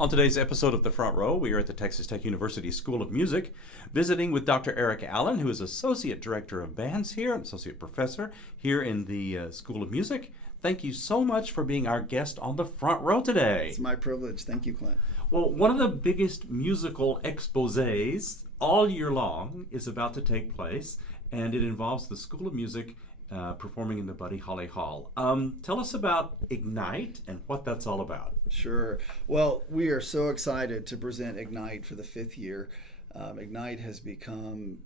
On today's episode of The Front Row, we are at the Texas Tech University School of Music, visiting with Dr. Eric Allen, who is Associate Director of Bands here, and Associate Professor here in the School of Music. Thank you so much for being our guest on The Front Row today. It's my privilege. Thank you, Clint. Well, one of the biggest musical exposés all year long is about to take place, and it involves the School of Music performing in the Buddy Holly Hall. Tell us about Ignite and what that's all about. Sure. Well, we are so excited to present Ignite for the fifth year. Ignite has become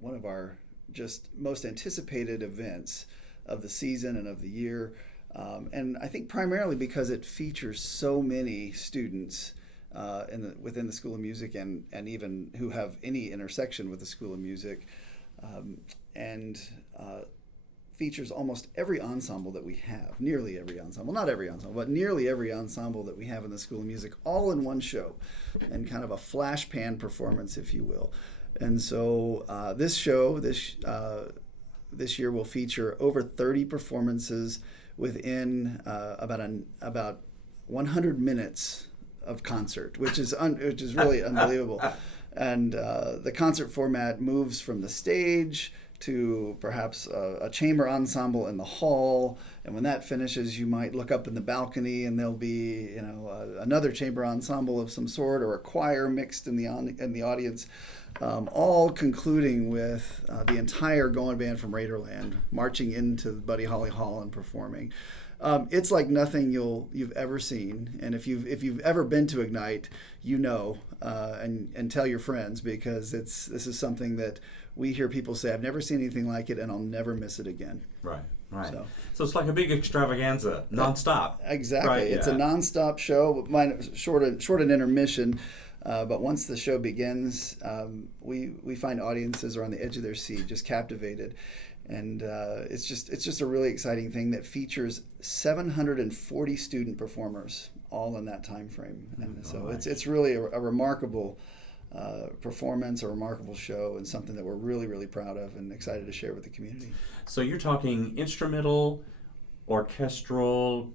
one of our just most anticipated events of the season and of the year. And I think primarily because it features so many students within the School of Music and even who have any intersection with the School of Music. And features almost every ensemble that we have, nearly every ensemble, not every ensemble, but nearly every ensemble that we have in the School of Music, all in one show, and kind of a flash pan performance, if you will. And so this show, this year will feature over 30 performances within about 100 minutes of concert, which is really unbelievable. And the concert format moves from the stage to perhaps a chamber ensemble in the hall, and when that finishes, you might look up in the balcony, and there'll be another chamber ensemble of some sort, or a choir mixed in the audience, all concluding with the entire Going Band from Raiderland marching into Buddy Holly Hall and performing. It's like nothing you've ever seen, and if you've ever been to Ignite, and tell your friends, because this is something that we hear people say, I've never seen anything like it, and I'll never miss it again. Right. So it's like a big extravaganza, nonstop. Exactly. Right, it's a nonstop show, short an intermission. But once the show begins, we find audiences are on the edge of their seat, just captivated. And it's just a really exciting thing that features 740 student performers all in that time frame. And so it's really a remarkable performance, a remarkable show, and something that we're really, really proud of and excited to share with the community. So you're talking instrumental, orchestral,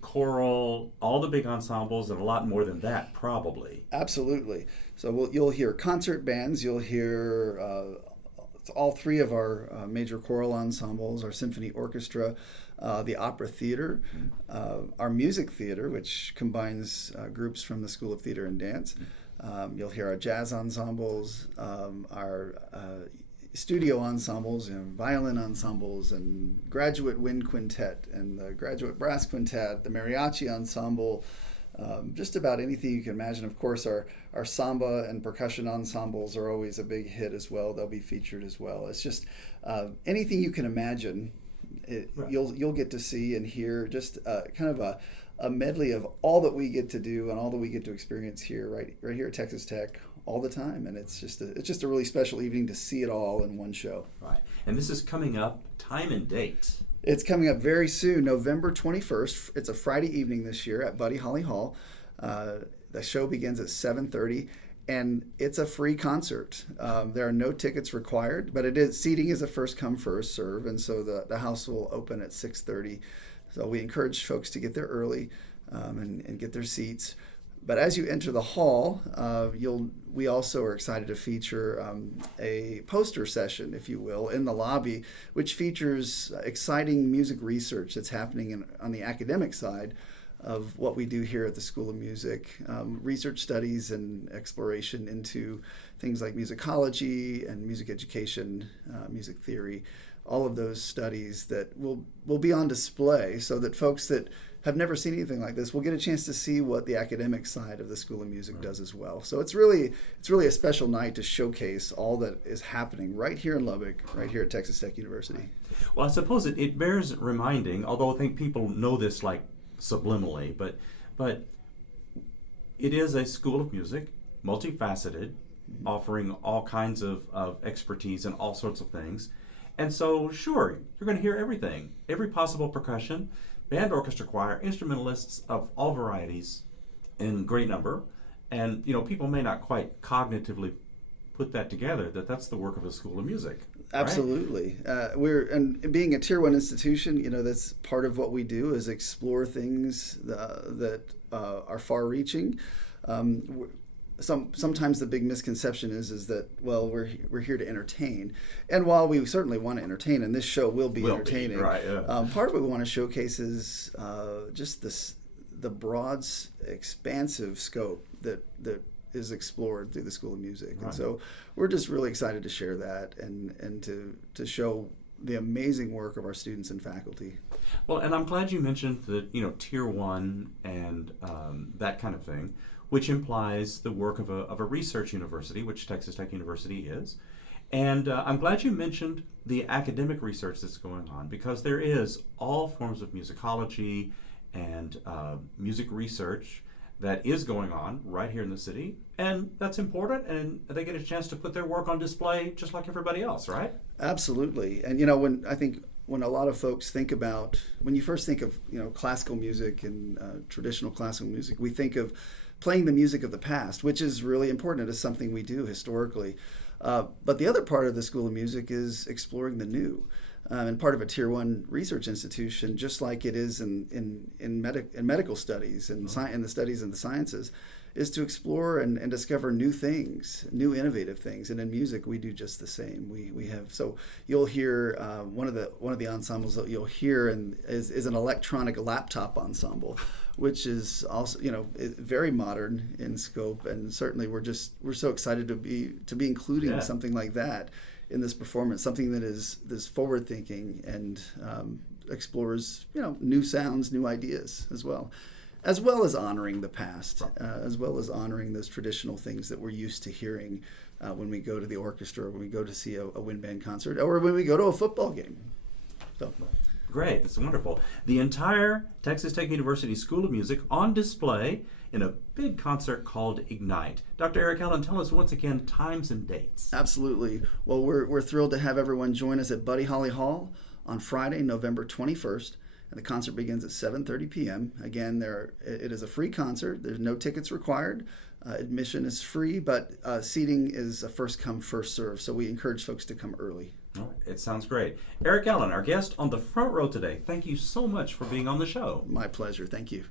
choral, all the big ensembles, and a lot more than that, probably. Absolutely. So you'll hear concert bands, you'll hear all three of our major choral ensembles, our symphony orchestra, the opera theater, our music theater, which combines groups from the School of Theater and Dance. You'll hear our jazz ensembles, our studio ensembles, violin ensembles, and graduate wind quintet, and the graduate brass quintet, the mariachi ensemble, just about anything you can imagine. Of course, our samba and percussion ensembles are always a big hit as well. They'll be featured as well. It's just anything you can imagine, you'll get to see and hear. Just kind of a medley of all that we get to do and all that we get to experience here, right here at Texas Tech, all the time. And it's just a really special evening to see it all in one show. Right. And this is coming up, time and date. It's coming up very soon, November 21st. It's a Friday evening this year at Buddy Holly Hall. The show begins at 7:30, and it's a free concert. There are no tickets required, but seating is a first come, first serve, and so the house will open at 6:30. So we encourage folks to get there early and get their seats. But as you enter the hall, we also are excited to feature a poster session, if you will, in the lobby, which features exciting music research that's happening on the academic side of what we do here at the School of Music, research studies and exploration into things like musicology and music education, music theory, all of those studies that will be on display so that folks that have never seen anything like this will get a chance to see what the academic side of the School of Music does as well. So it's really a special night to showcase all that is happening right here in Lubbock, right here at Texas Tech University. Well, I suppose it bears reminding, although I think people know this like subliminally, but it is a School of Music, multifaceted, offering all kinds of expertise in all sorts of things. And so, sure, you're going to hear everything, every possible percussion, band, orchestra, choir, instrumentalists of all varieties in great number. And, people may not quite cognitively put that together, that's the work of a School of Music. Absolutely. And being a tier one institution, that's part of what we do is explore things that are far reaching. Sometimes the big misconception is that, well, we're here to entertain, and while we certainly want to entertain, and this show will be entertaining, right? Yeah. Part of what we want to showcase is just the broad, expansive scope that is explored through the School of Music. Right. And so we're just really excited to share that and to show the amazing work of our students and faculty. Well, and I'm glad you mentioned that, tier one and that kind of thing, which implies the work of a research university, which Texas Tech University is. And I'm glad you mentioned the academic research that's going on, because there is all forms of musicology and music research that is going on right here in the city, and that's important, and they get a chance to put their work on display just like everybody else, right? Absolutely. And when a lot of folks think about, when you first think of classical music and traditional classical music, we think of playing the music of the past, which is really important. It is something we do historically. But the other part of the School of Music is exploring the new. And part of a tier one research institution, just like it is in medical studies and in the studies in the sciences, is to explore and discover new things, new innovative things. And in music, we do just the same. We have, so you'll hear one of the ensembles that you'll hear is an electronic laptop ensemble, which is also very modern in scope. And certainly we're so excited to be including something like that in this performance, something that is forward thinking and explores new sounds, new ideas as well as honoring the past, as well as honoring those traditional things that we're used to hearing when we go to the orchestra, when we go to see a wind band concert, or when we go to a football game. So. Great, that's wonderful. The entire Texas Tech University School of Music on display in a big concert called Ignite. Dr. Eric Allen, tell us once again times and dates. Absolutely. Well, we're thrilled to have everyone join us at Buddy Holly Hall on Friday, November 21st. And the concert begins at 7:30 p.m. Again, it is a free concert. There's no tickets required. Admission is free, but seating is a first come, first serve. So we encourage folks to come early. Oh, it sounds great. Eric Allen, our guest on the front row today, thank you so much for being on the show. My pleasure. Thank you.